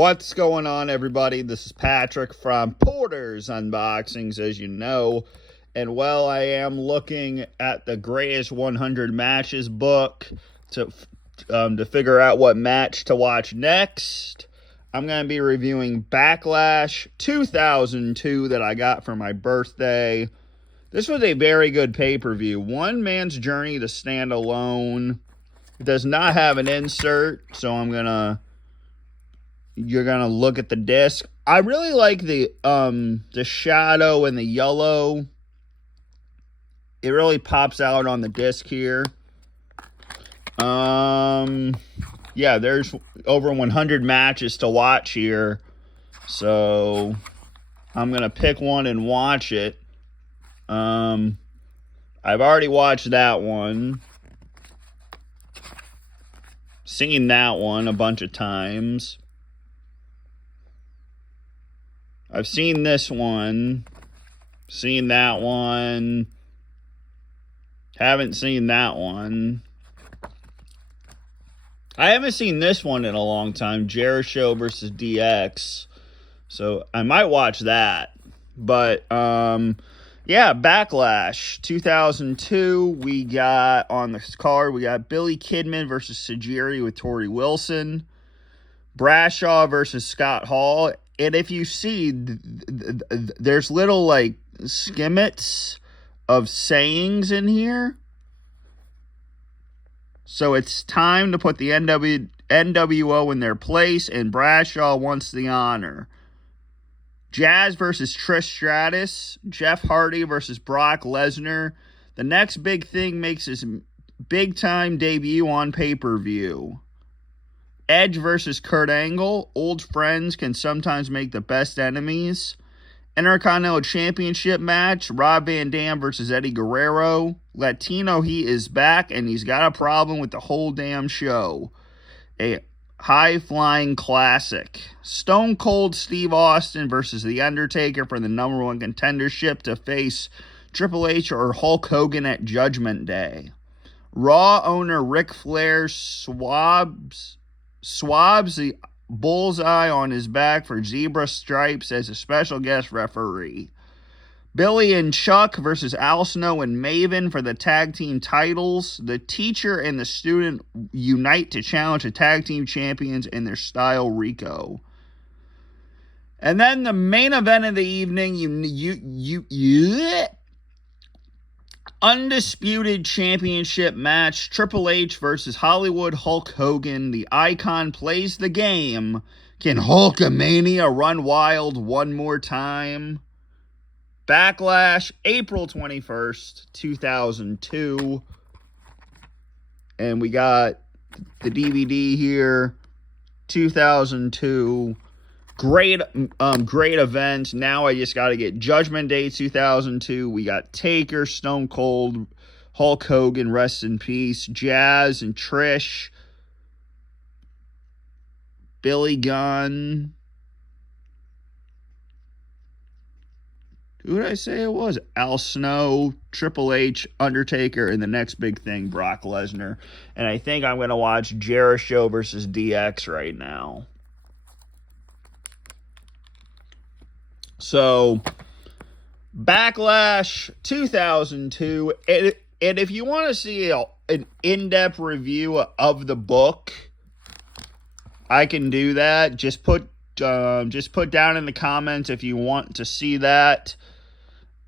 What's going on, everybody? This is Patrick from Porter's Unboxings, as you know. And while I am looking at the Greatest 100 Matches book to figure out what match to watch next, I'm going to be reviewing Backlash 2002 that I got for my birthday. This was a very good pay-per-view. One man's journey to stand alone. It does not have an insert, so you're gonna look at the disc. I really like the shadow and the yellow. It really pops out on the disc here. Yeah, there's over 100 matches to watch here, so I'm gonna pick one and watch it. I've already watched that one. Seen that one a bunch of times. I've seen this one. Seen that one. Haven't seen that one. I haven't seen this one in a long time. Jericho versus DX. So I might watch that. But, yeah, Backlash 2002. We got on this card, we got Billy Kidman versus Tajiri with Tori Wilson. Bradshaw versus Scott Hall. And if you see, there's little, like, skimmets of sayings in here. So it's time to put the NWO in their place, and Bradshaw wants the honor. Jazz versus Trish Stratus. Jeff Hardy versus Brock Lesnar. The next big thing makes his big-time debut on pay-per-view. Edge versus Kurt Angle. Old friends can sometimes make the best enemies. Intercontinental Championship match. Rob Van Dam versus Eddie Guerrero. Latino Heat is back, and he's got a problem with the whole damn show. A high-flying classic. Stone Cold Steve Austin versus The Undertaker for the #1 contendership to face Triple H or Hulk Hogan at Judgment Day. Raw owner Ric Flair swabs the bullseye on his back for zebra stripes as a special guest referee. Billy and Chuck versus Al Snow and Maven for the tag team titles. The teacher and the student unite to challenge the tag team champions in their style Rico. And then the main event of the evening, Undisputed Championship match, Triple H versus Hollywood Hulk Hogan. The Icon plays the game. Can Hulkamania run wild one more time? Backlash, April 21st, 2002. And we got the DVD here, 2002. Great event. Now I just got to get Judgment Day 2002. We got Taker, Stone Cold, Hulk Hogan, rest in peace, Jazz and Trish, Billy Gunn. Who did I say it was? Al Snow, Triple H, Undertaker, and the next big thing, Brock Lesnar. And I think I'm going to watch Jericho versus DX right now. So, Backlash 2002, and if you want to see an in-depth review of the book, I can do that. Just put down in the comments if you want to see that,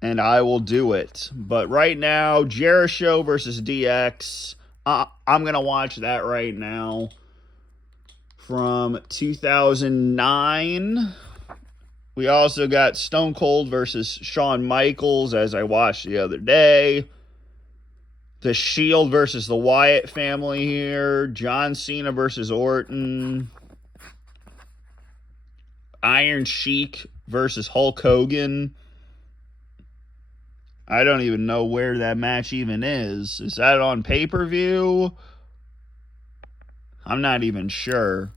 and I will do it. But right now, Jericho versus DX, I'm going to watch that right now from 2009. We also got Stone Cold versus Shawn Michaels, as I watched the other day. The Shield versus the Wyatt family here. John Cena versus Orton. Iron Sheik versus Hulk Hogan. I don't even know where that match even is. Is that on pay-per-view? I'm not even sure.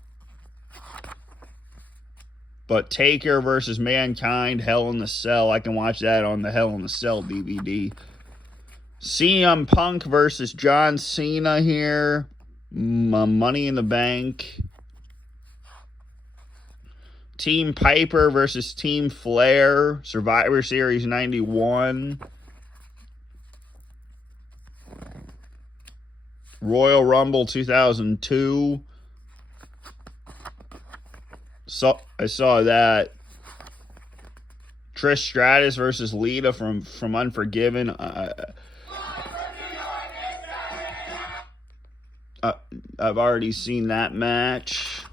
But Taker versus Mankind, Hell in the Cell. I can watch that on the Hell in the Cell DVD. CM Punk versus John Cena here. Money in the Bank. Team Piper versus Team Flair, Survivor Series 91. Royal Rumble 2002. I saw that. Trish Stratus versus Lita from Unforgiven. I've already seen that match.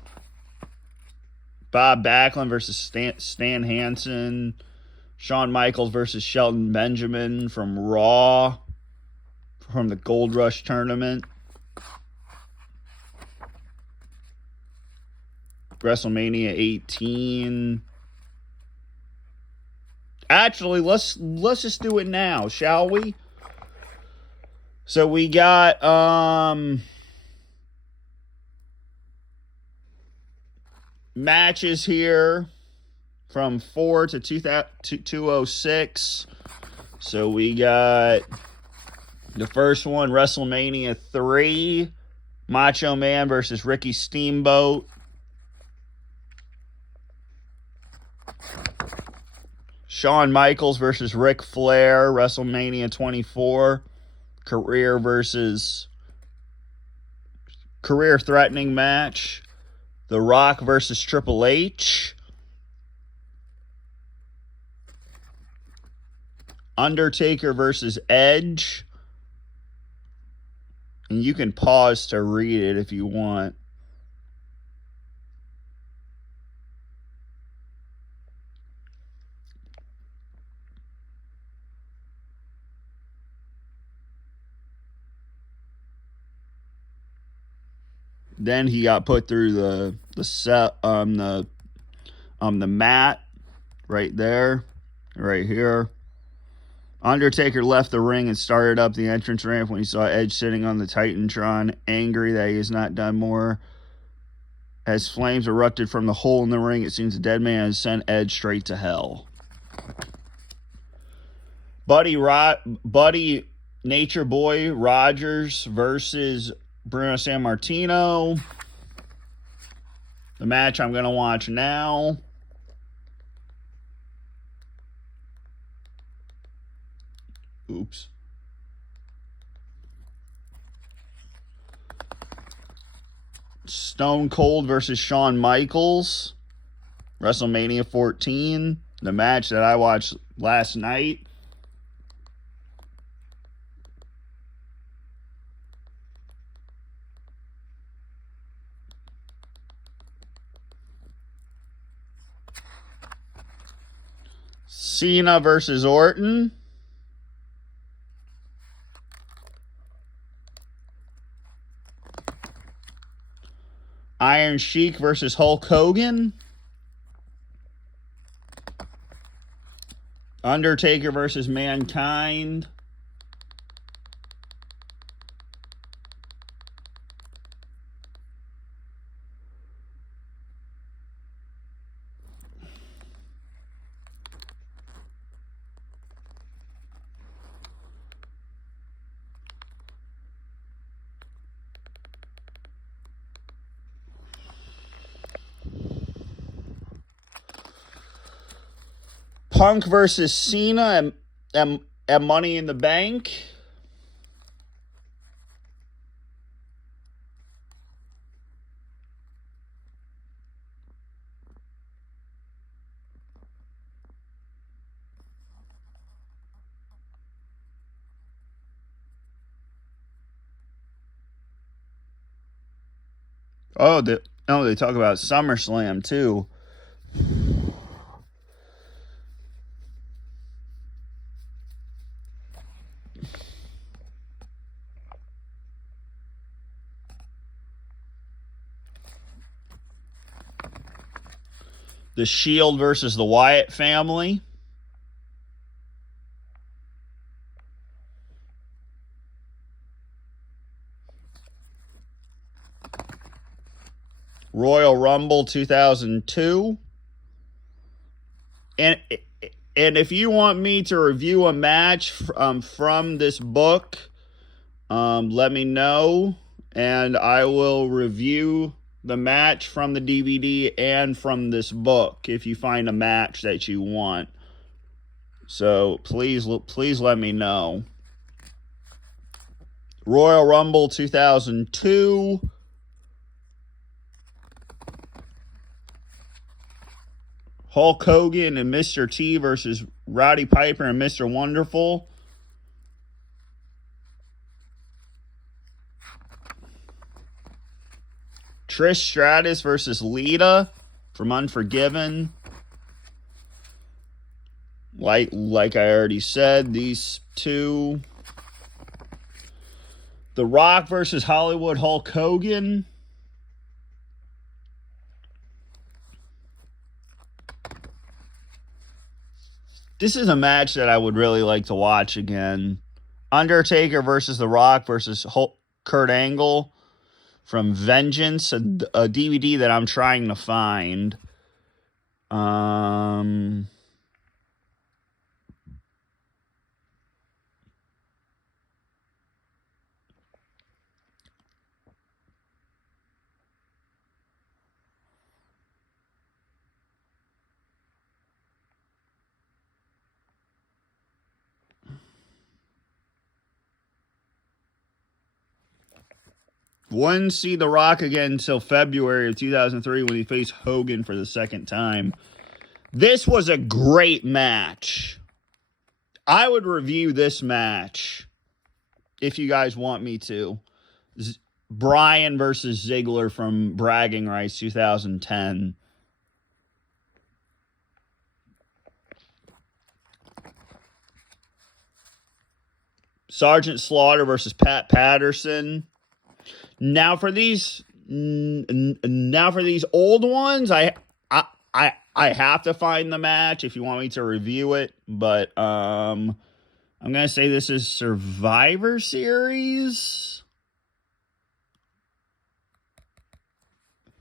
Bob Backlund versus Stan Hansen. Shawn Michaels versus Shelton Benjamin from Raw, from the Gold Rush tournament. WrestleMania 18. Actually, let's just do it now, shall we? So we got matches here from 4 to 206. So we got the first one, WrestleMania 3, Macho Man versus Ricky Steamboat. Shawn Michaels versus Ric Flair, WrestleMania 24. Career threatening match. The Rock versus Triple H. Undertaker versus Edge. And you can pause to read it if you want. Then he got put through the mat right there, right here. Undertaker left the ring and started up the entrance ramp when he saw Edge sitting on the Titantron, angry that he has not done more. As flames erupted from the hole in the ring, it seems the dead man has sent Edge straight to hell. Buddy Nature Boy Rogers versus Bruno Sammartino. The match I'm going to watch now. Oops. Stone Cold versus Shawn Michaels. WrestleMania 14. The match that I watched last night. Cena versus Orton. Iron Sheik versus Hulk Hogan. Undertaker versus Mankind. Punk versus Cena at Money in the Bank. Oh, they talk about SummerSlam too. The Shield versus the Wyatt family. Royal Rumble 2002. And if you want me to review a match from this book, let me know, and I will review the match from the DVD and from this book if you find a match that you want. So please let me know. Royal Rumble 2002. Hulk Hogan and Mr. T versus Roddy Piper and Mr. Wonderful. Trish Stratus versus Lita from Unforgiven. Like I already said, these two. The Rock versus Hollywood Hulk Hogan. This is a match that I would really like to watch again. Undertaker versus The Rock versus Kurt Angle from Vengeance, a DVD that I'm trying to find. Wouldn't see The Rock again until February of 2003 when he faced Hogan for the second time. This was a great match. I would review this match if you guys want me to. Bryan versus Ziggler from Bragging Rights 2010. Sergeant Slaughter versus Pat Patterson. Now for these old ones, I have to find the match if you want me to review it, but I'm gonna say this is Survivor Series.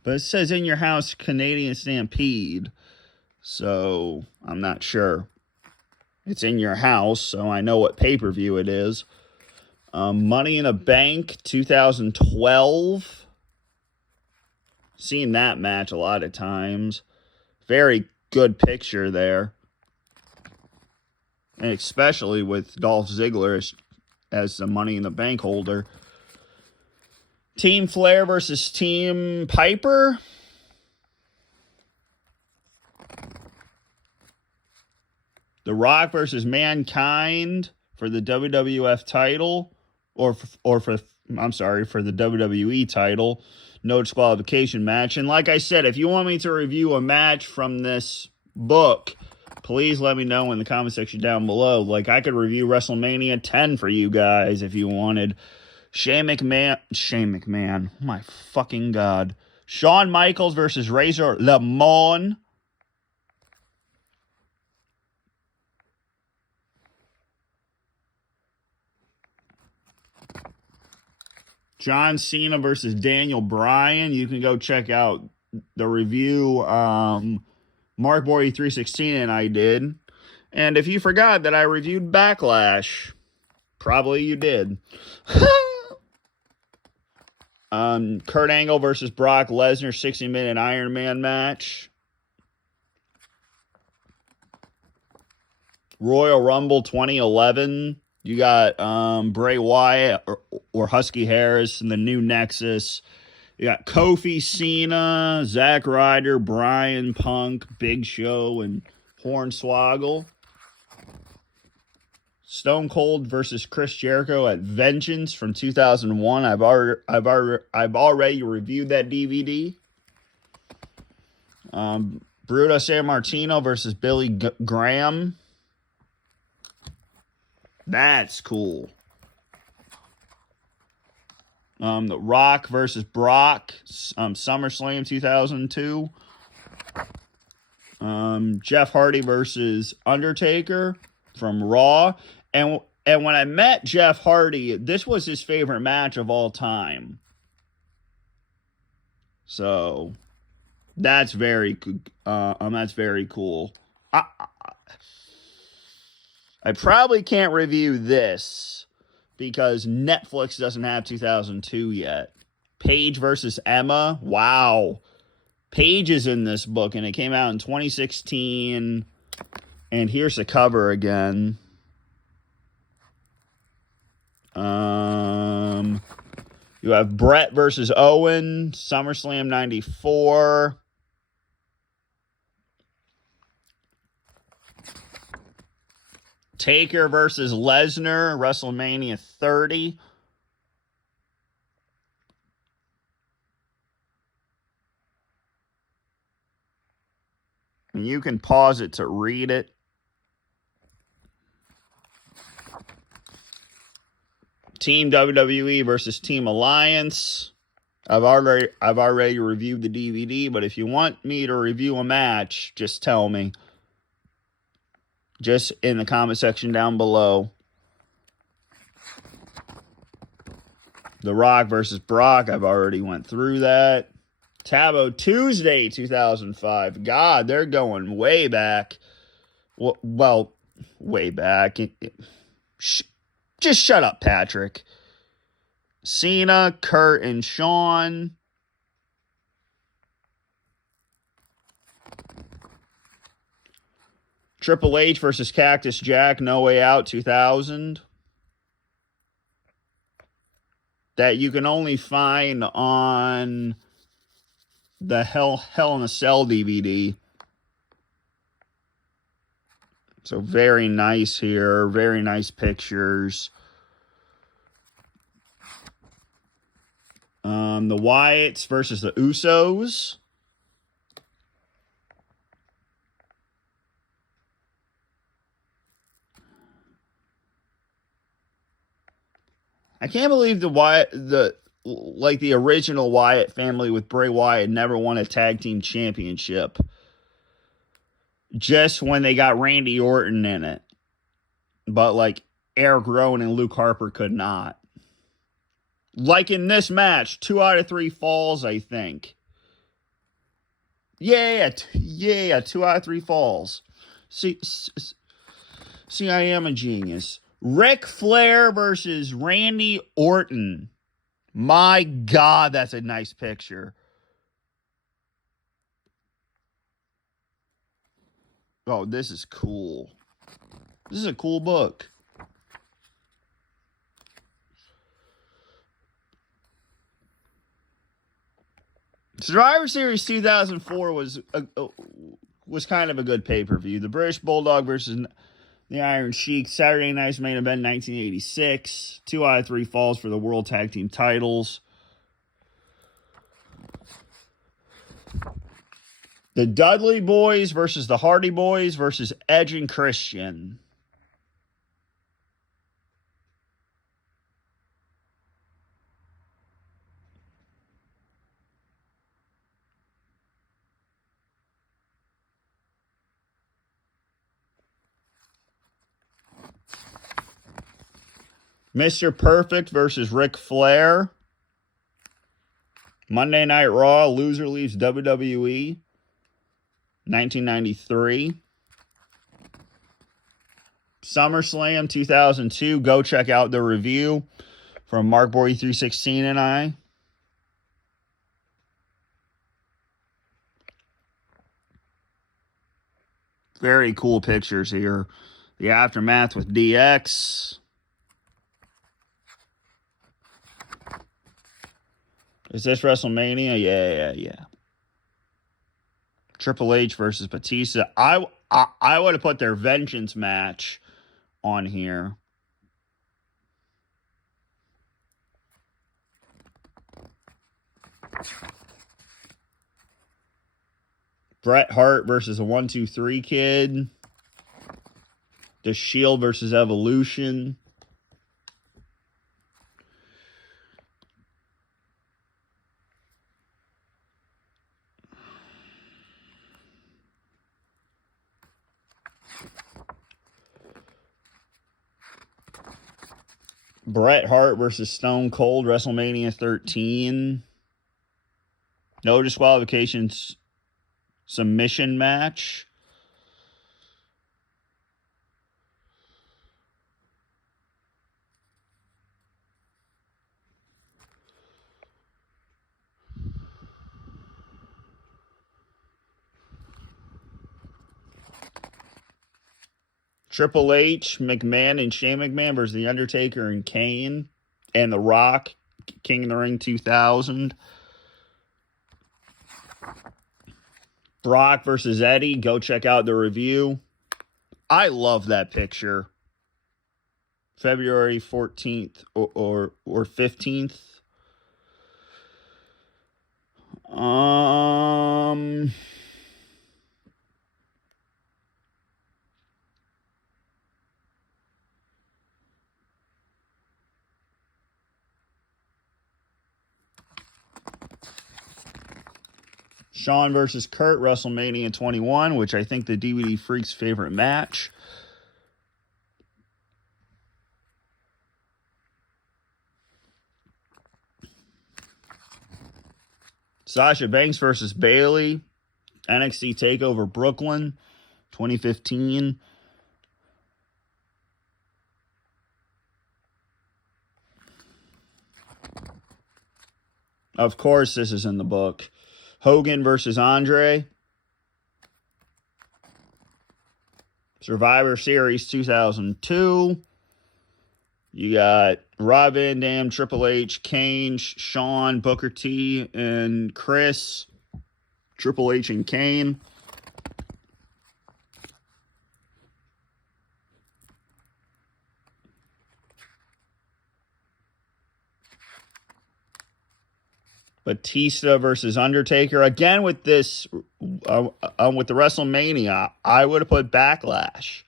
But it says In Your House Canadian Stampede, so I'm not sure. It's In Your House, so I know what pay-per-view it is. Money in a Bank 2012. Seen that match a lot of times. Very good picture there. And especially with Dolph Ziggler as the Money in the Bank holder. Team Flair versus Team Piper. The Rock versus Mankind for the WWF title. For the WWE title. No disqualification match. And like I said, if you want me to review a match from this book, please let me know in the comment section down below. Like, I could review WrestleMania 10 for you guys if you wanted. Shane McMahon. Oh my fucking God. Shawn Michaels versus Razor Ramon. John Cena versus Daniel Bryan. You can go check out the review Mark Borey 316 and I did. And if you forgot that I reviewed Backlash, probably you did. Kurt Angle versus Brock Lesnar 60-minute Iron Man match. Royal Rumble 2011. You got Bray Wyatt or Husky Harris in the new Nexus. You got Kofi, Cena, Zack Ryder, Bryan, Punk, Big Show, and Hornswoggle. Stone Cold versus Chris Jericho at Vengeance from 2001. I've already reviewed that DVD. Bruto Sammartino versus Billy Graham. That's cool. The Rock versus Brock, SummerSlam 2002. Jeff Hardy versus Undertaker from Raw. And when I met Jeff Hardy, this was his favorite match of all time. So that's very cool. I probably can't review this because Netflix doesn't have 2002 yet. Paige versus Emma. Wow. Paige is in this book, and it came out in 2016. And here's the cover again. You have Brett versus Owen, SummerSlam 94. Taker versus Lesnar, WrestleMania 30. And you can pause it to read it. Team WWE versus Team Alliance. I've already reviewed the DVD, but if you want me to review a match, just tell me. Just in the comment section down below. The Rock versus Brock. I've already went through that. Tabo Tuesday 2005. God, they're going way back. Well, way back. Just shut up, Patrick. Cena, Kurt, and Shawn. Triple H versus Cactus Jack, No Way Out 2000. That you can only find on the Hell in a Cell DVD. So very nice here. Very nice pictures. The Wyatts versus the Usos. I can't believe the original Wyatt family with Bray Wyatt never won a tag team championship. Just when they got Randy Orton in it. But like Eric Rowan and Luke Harper could not. Like in this match, 2 out of 3 falls, I think. Yeah, 2 out of 3 falls. See, I am a genius. Ric Flair versus Randy Orton. My God, that's a nice picture. Oh, this is cool. This is a cool book. Survivor Series 2004 was kind of a good pay-per-view. The British Bulldog versus the Iron Sheik. Saturday Night's Main Event 1986. 2 out of 3 falls for the World Tag Team titles. The Dudley Boys versus the Hardy Boys versus Edge and Christian. Mr. Perfect versus Ric Flair. Monday Night Raw, loser leaves WWE. 1993. SummerSlam 2002. Go check out the review from Mark Borey 316 and I. Very cool pictures here. The aftermath with DX. Is this WrestleMania? Yeah. Triple H versus Batista. I would have put their Vengeance match on here. Bret Hart versus a 1-2-3 Kid. The Shield versus Evolution. Bret Hart versus Stone Cold, WrestleMania 13. No disqualifications submission match. Triple H, McMahon, and Shane McMahon versus The Undertaker and Kane. And The Rock, King of the Ring 2000. Brock versus Eddie. Go check out the review. I love that picture. February 14th or 15th. Shawn versus Kurt, WrestleMania 21, which I think the DVD Freak's favorite match. Sasha Banks versus Bayley, NXT TakeOver Brooklyn, 2015. Of course, this is in the book. Hogan versus Andre. Survivor Series 2002. You got Rob Van Dam, Triple H, Kane, Shawn, Booker T, and Chris. Triple H and Kane. Batista versus Undertaker. Again, with this, with the WrestleMania, I would have put Backlash.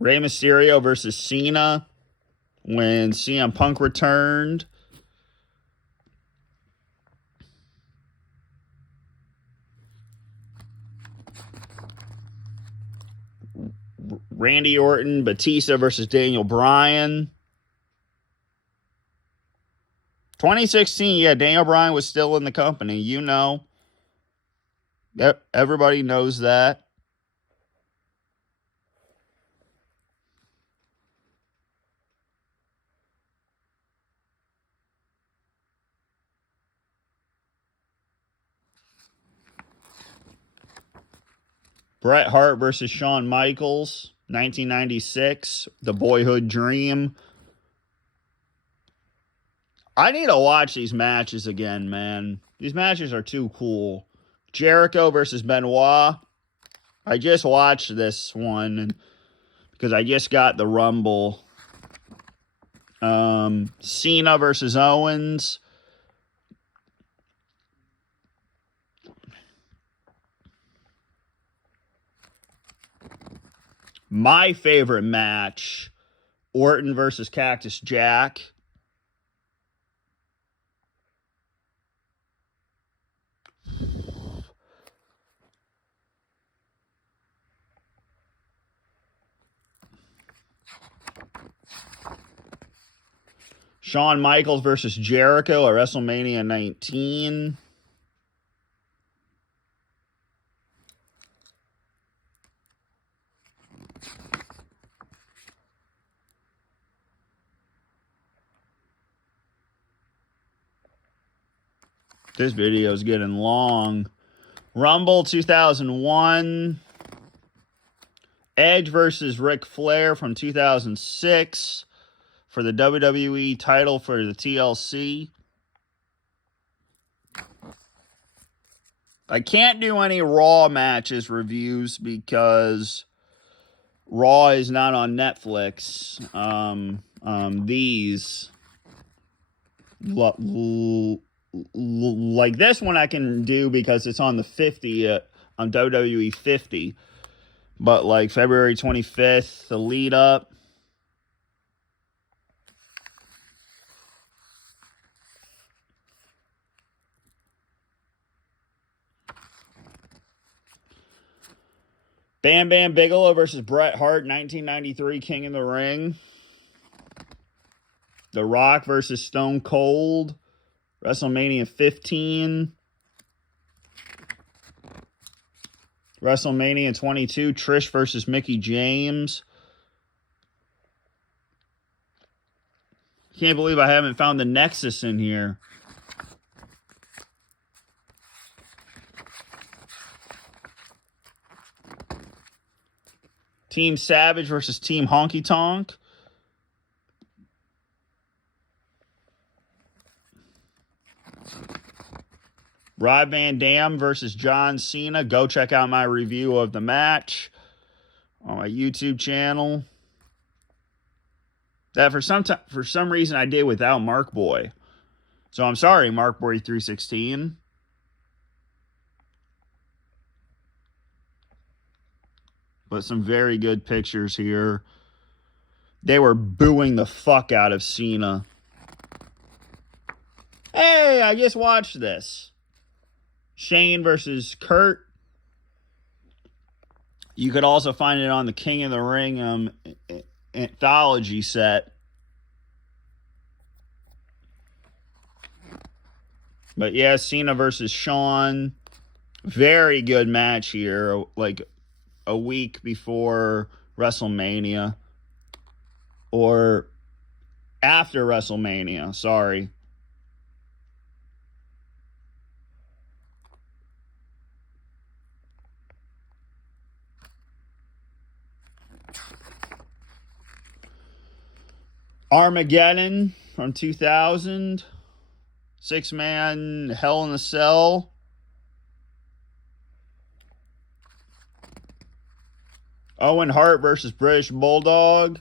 Rey Mysterio versus Cena when CM Punk returned. Randy Orton, Batista versus Daniel Bryan. 2016, yeah, Daniel Bryan was still in the company. You know. Everybody knows that. Bret Hart versus Shawn Michaels, 1996, The Boyhood Dream. I need to watch these matches again, man. These matches are too cool. Jericho versus Benoit. I just watched this one because I just got the Rumble. Cena versus Owens. My favorite match, Orton versus Cactus Jack. Shawn Michaels versus Jericho at WrestleMania 19. This video is getting long. Rumble 2001. Edge versus Ric Flair from 2006 for the WWE title for the TLC. I can't do any Raw matches reviews because Raw is not on Netflix. These like this one I can do because it's on the 50 on WWE 50. But like February 25th, the lead up. Bam Bam Bigelow versus Bret Hart, 1993 King of the Ring. The Rock versus Stone Cold, WrestleMania 15. WrestleMania 22, Trish versus Mickie James. Can't believe I haven't found the Nexus in here. Team Savage versus Team Honky Tonk. Rob Van Dam versus John Cena. Go check out my review of the match on my YouTube channel. That for some reason I did without Mark Boy. So I'm sorry, Mark Boy 316. But some very good pictures here. They were booing the fuck out of Cena. Hey, I just watched this. Shane versus Kurt. You could also find it on the King of the Ring anthology set. But yeah, Cena versus Shawn. Very good match here. Like a week before WrestleMania. Or after WrestleMania. Sorry. Armageddon from 2000. 6-man Hell in a Cell. Owen Hart versus British Bulldog.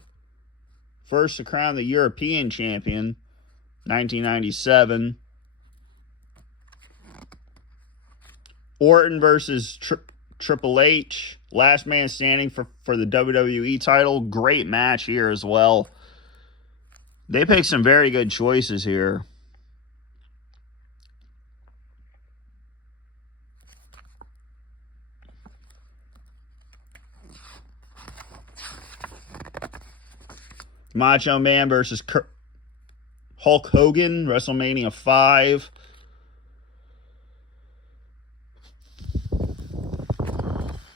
First to crown the European champion. 1997. Orton versus Triple H. Last man standing for the WWE title. Great match here as well. They picked some very good choices here. Macho Man versus Hulk Hogan, WrestleMania 5.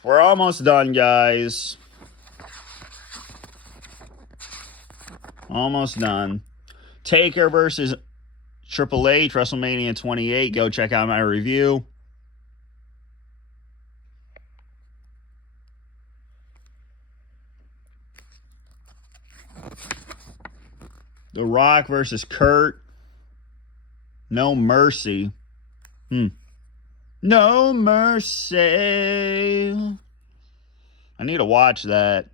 We're almost done, guys. Almost done. Taker versus Triple H, WrestleMania 28. Go check out my review. The Rock versus Kurt. No Mercy. No Mercy. I need to watch that.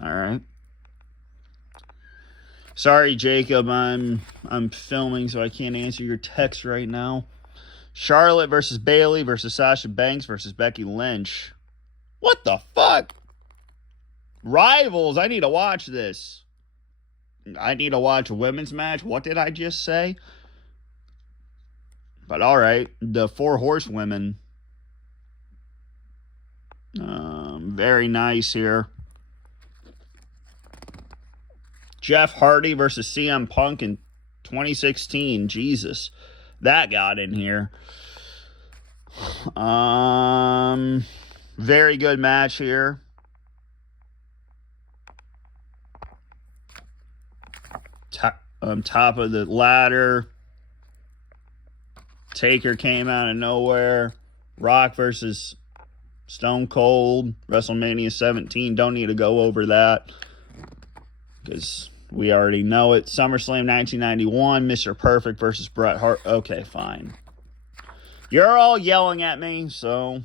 All right. Sorry, Jacob. I'm filming, so I can't answer your text right now. Charlotte versus Bayley versus Sasha Banks versus Becky Lynch. What the fuck? Rivals. I need to watch this. I need to watch a women's match. What did I just say? But all right. The 4 horsewomen. Very nice here. Jeff Hardy versus CM Punk in 2016. Jesus. That got in here. Very good match here. Top of the ladder. Taker came out of nowhere. Rock versus Stone Cold. WrestleMania 17. Don't need to go over that, because we already know it. SummerSlam 1991, Mr. Perfect versus Bret Hart. Okay, fine. You're all yelling at me, so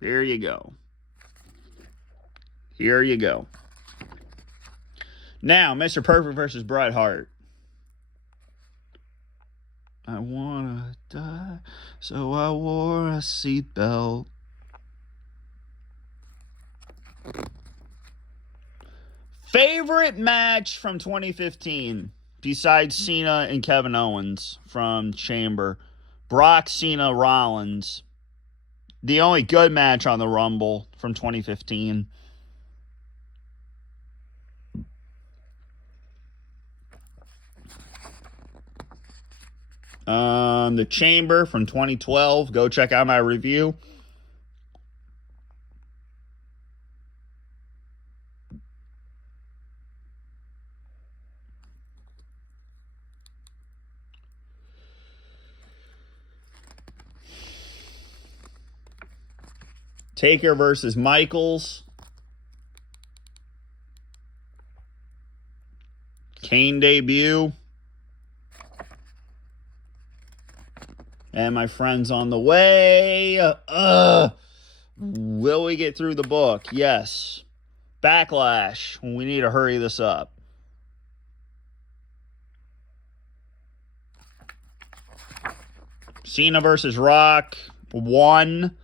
here you go. Here you go. Now, Mr. Perfect versus Bret Hart. I wanna die, so I wore a seatbelt. Favorite match from 2015 besides Cena and Kevin Owens from Chamber? Brock, Cena, Rollins. The only good match on the Rumble from 2015. The Chamber from 2012. Go check out my review. Taker versus Michaels. Kane debut. And my friend's on the way. Will we get through the book? Yes. Backlash. We need to hurry this up. Cena versus Rock. 1.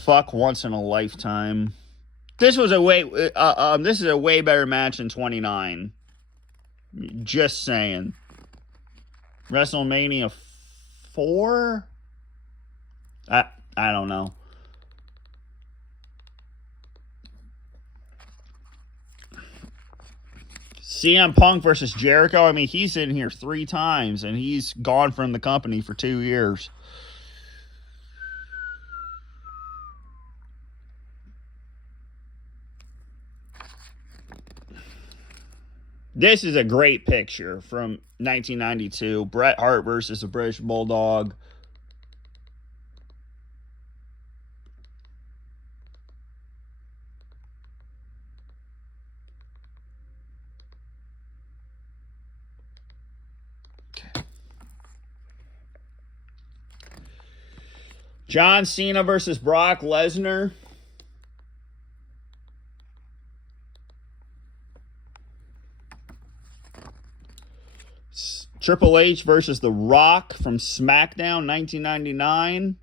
Fuck, once in a lifetime. This was a this is a way better match than 29. Just saying. WrestleMania 4? I don't know. CM Punk versus Jericho. I mean, he's in here 3 times, and he's gone from the company for 2 years. This is a great picture from 1992. Bret Hart versus the British Bulldog. Okay. John Cena versus Brock Lesnar. Triple H versus The Rock from SmackDown 1999.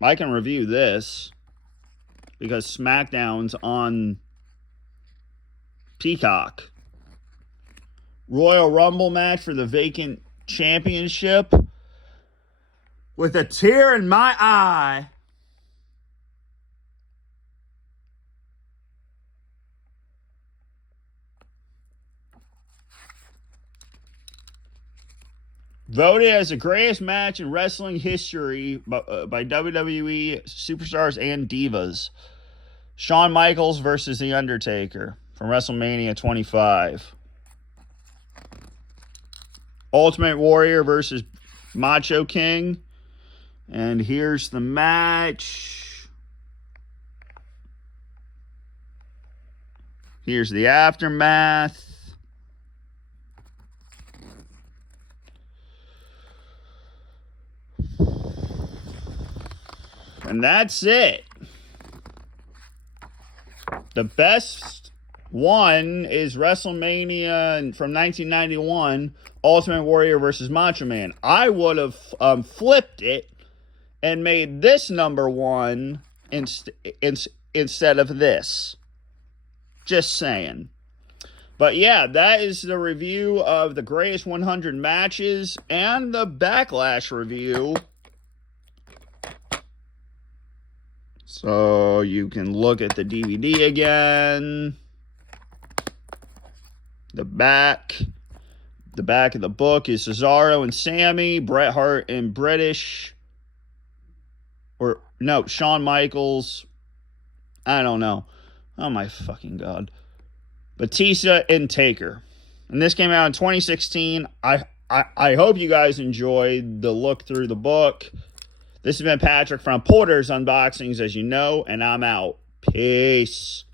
I can review this because SmackDown's on Peacock. Royal Rumble match for the vacant championship. With a tear in my eye. Voted as the greatest match in wrestling history by WWE superstars and divas. Shawn Michaels versus The Undertaker from WrestleMania 25. Ultimate Warrior versus Macho King. And here's the match. Here's the aftermath. And that's it. The best one is WrestleMania from 1991, Ultimate Warrior versus Macho Man. I would have flipped it and made this number 1 instead of this. Just saying. But yeah, that is the review of the greatest 100 matches and the Backlash review. So you can look at the DVD again. The back of the book is Cesaro and Sammy, Bret Hart and Shawn Michaels. I don't know. Oh my fucking God. Batista and Taker. And this came out in 2016. I hope you guys enjoyed the look through the book. This has been Patrick from Porter's Unboxings, as you know, and I'm out. Peace.